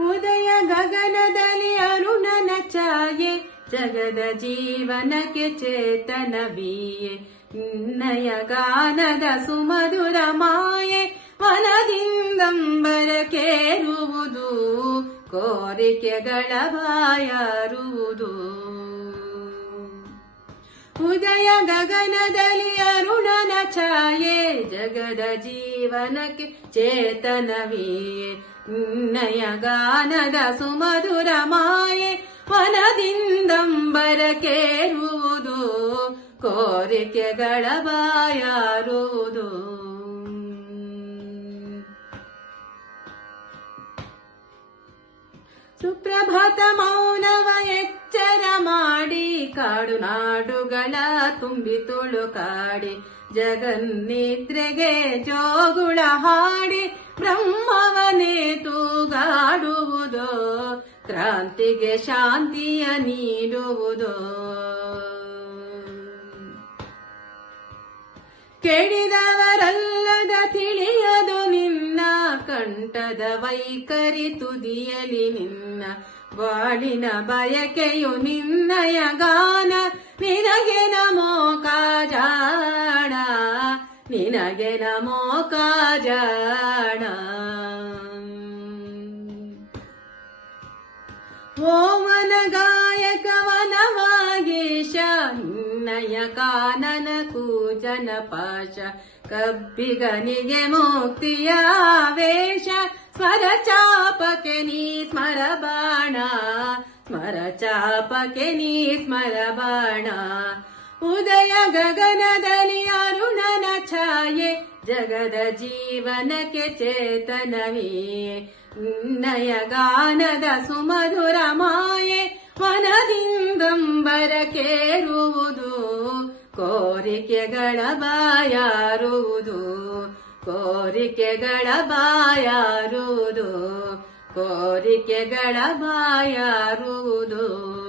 ಉದಯ ಗಗನದಲ್ಲಿ ಅರುಣನ ಛಾಯೆ, ಜಗದ ಜೀವನಕ್ಕೆ ಚೇತನವಿಯೇ. ನಿನ್ನಯ ಗಾನದ ಸುಮಧುರ ಮಾಯೆ, ಮನದಿಂದಂಬರಕೇರುವುದು, ಕೋರಿಕೆಗಳ ಬಾಯಾರುವುದು. ಉದಯ ಗಗನದಲ್ಲಿ ಅರುಣನ ಛಾಯೆ, ಜಗದ ಜೀವನಕ್ಕೆ ಚೇತನವಿಯೇ. ನಿನ್ನಯ ಗಾನದ ಸುಮಧುರ ಮಾಯೆ, ಮನದಿಂದಂಬರಕೇರುವುದು, ಕೋರಿಕೆಗಳ ಬಾಯಾರುವುದು. ಸುಪ್ರಭಾತ ಮೌನವ ಎಚ್ಚರ ಮಾಡಿ, ಕಾಡು ನಾಡುಗಳ ತುಂಬಿ ತುಳುಕಾಡಿ, ಜಗನ್ನಿದ್ರೆಗೆ ಜೋಗುಳ ಹಾಡಿ, ಬ್ರಹ್ಮವನೇ ತೂಗಾಡುವುದೋ, ಕ್ರಾಂತಿಗೆ ಶಾಂತಿಯ ನೀಡುವುದೋ. ಕೆಡಿದವರಲ್ಲದ ತಿಳಿಯದು ನಿನ್ನ, ಕಂಠದ ವೈಖರಿ ತುದಿಯಲಿ ನಿನ್ನ, ಬಾಳಿನ ಬಯಕೆಯು ನಿನ್ನಯ ಗಾನ. ನಿನಗೆ ನಮೋ ಕಾಜಾಣ, ನಿನಗೆ ನಮೋ ಕಾಜಾಣ. ಓಮನ ಗಾಯಕ ವನವಾಗೀಶ, ನಿನ್ನಯ ಕಾನನ ಕೂಜನ ಪಾಶ, ಕಬ್ಬಿಗನಿಗೆ ಮುಕ್ತಿಯ ಆವೇಶ. ಸ್ಮರ ಚಾಪಕ್ಕೆ ನೀ ಸ್ಮರ ಬಾಣ, ಸ್ಮರ ಚಾಪಕ್ಕೆ ನೀ ಸ್ಮರ ಬಾಣ. ಉದಯ ಗಗನದಲ್ಲಿ ಅರುಣನ ಛಾಯೆ, ಜಗದ ಜೀವನಕ್ಕೆ ಚೇತನವಿಯೇ. ನಿನ್ನಯ ಗಾನದ ಸುಮಧುರ ಮಾಯೆ, ಮನದಿಂದಂಬರಕೇರುವುದು, ಕೋರಿಕೆಗಳ ಬಾಯಾರುವುದು, ಕೋರಿಕೆಗಳ ಬಾಯಾರುವುದು, ಕೋರಿಕೆಗಳ ಬಾಯಾರುವುದು.